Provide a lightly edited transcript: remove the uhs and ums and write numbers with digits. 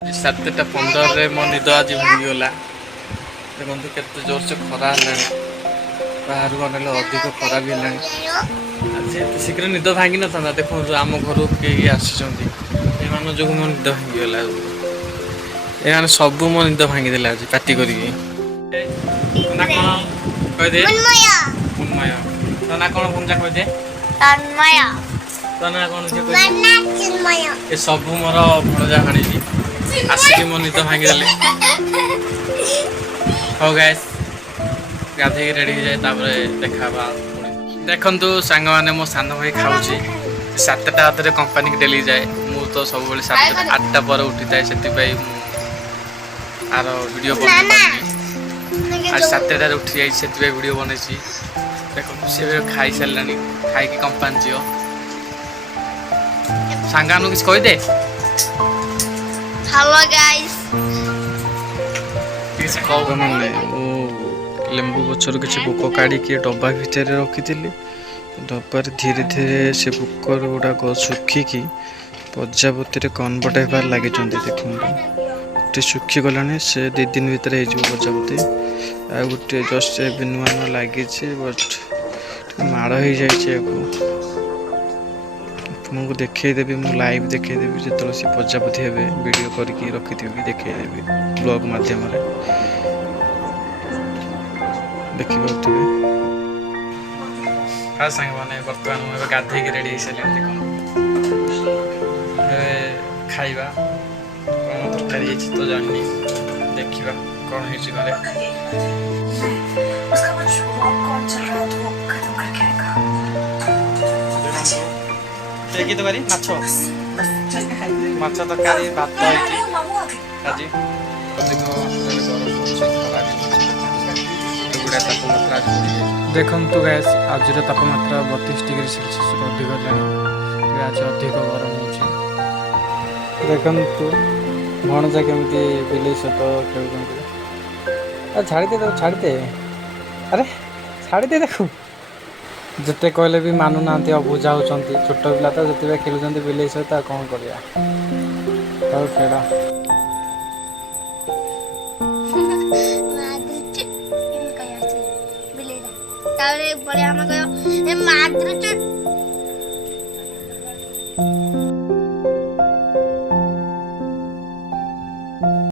7:15 मो निद आज भांगीगला देखो केते जोर से खरा है बाहर को अनेले अधिक खरा भी है आज शीघ्र निद भांगी न था देखो आम घर के आसी जो मो निद भांगीगला ये सब मो निद भांगी देला आज पार्टी करके ना कौन कह दे उन्मय तो ना कौन पूंजा कह दे तन्मय तो ना कौन जे मन्ना चिन्मय ए सब मोर भणजा हाणी आसिक मो निद भांगी देले हो गाइस गाधे रेडी हो जाए देखा देखु सांग मैंने मो सान भाई खाऊँ 7टा हाथ कंपानी डेली जाए मु तो सब 8टा पर उठी थाए से आर वीडियो बन आज 7टार उठी जाए से वीडियो बन देख सी खाई सारा खाई कंपानी जी सांग किसी कहीदे हेलो गाइस किसी कह माने लेंबू गचर किसी पोक काढ़ी डब्बा भितर रखी डब्बार धीरे धीरे से पोकर गुड़ाक सुखिकी प्रजापति कन्वर्ट होबार लगे देखते गोटे सुखीगला से 2 दिन भितर हो प्रजापति आ गोटे जस्ट नुआ नुआ लगी बट माड़ हो जाए तुमको देखदेवी मु लाइव देखदेवी जो सी प्रजापति हे वीडियो करके रखी देखदेवी ब्लॉग मध्यम देखिए हाँ सांग मैंने बर्तमान मुझे गाधे रेडी सारे खाइबा कौन तरकारी तो जानी देखा कौन घरे तरकारी माछ तरकारी भात आज देखु गैस आज तापमात्रा 32 डिग्री सेल्सियस अधिक आज अधिक गरम हो देखु भणजा केमती बिले सहित खेल छाड़दे छाड़दे अरे छाड़दे देखु जिते कहले भी मानु ना अबुझा होती छोट पिला तो जिते खेलुं बिले सहित कौन कर खेल बढ़िया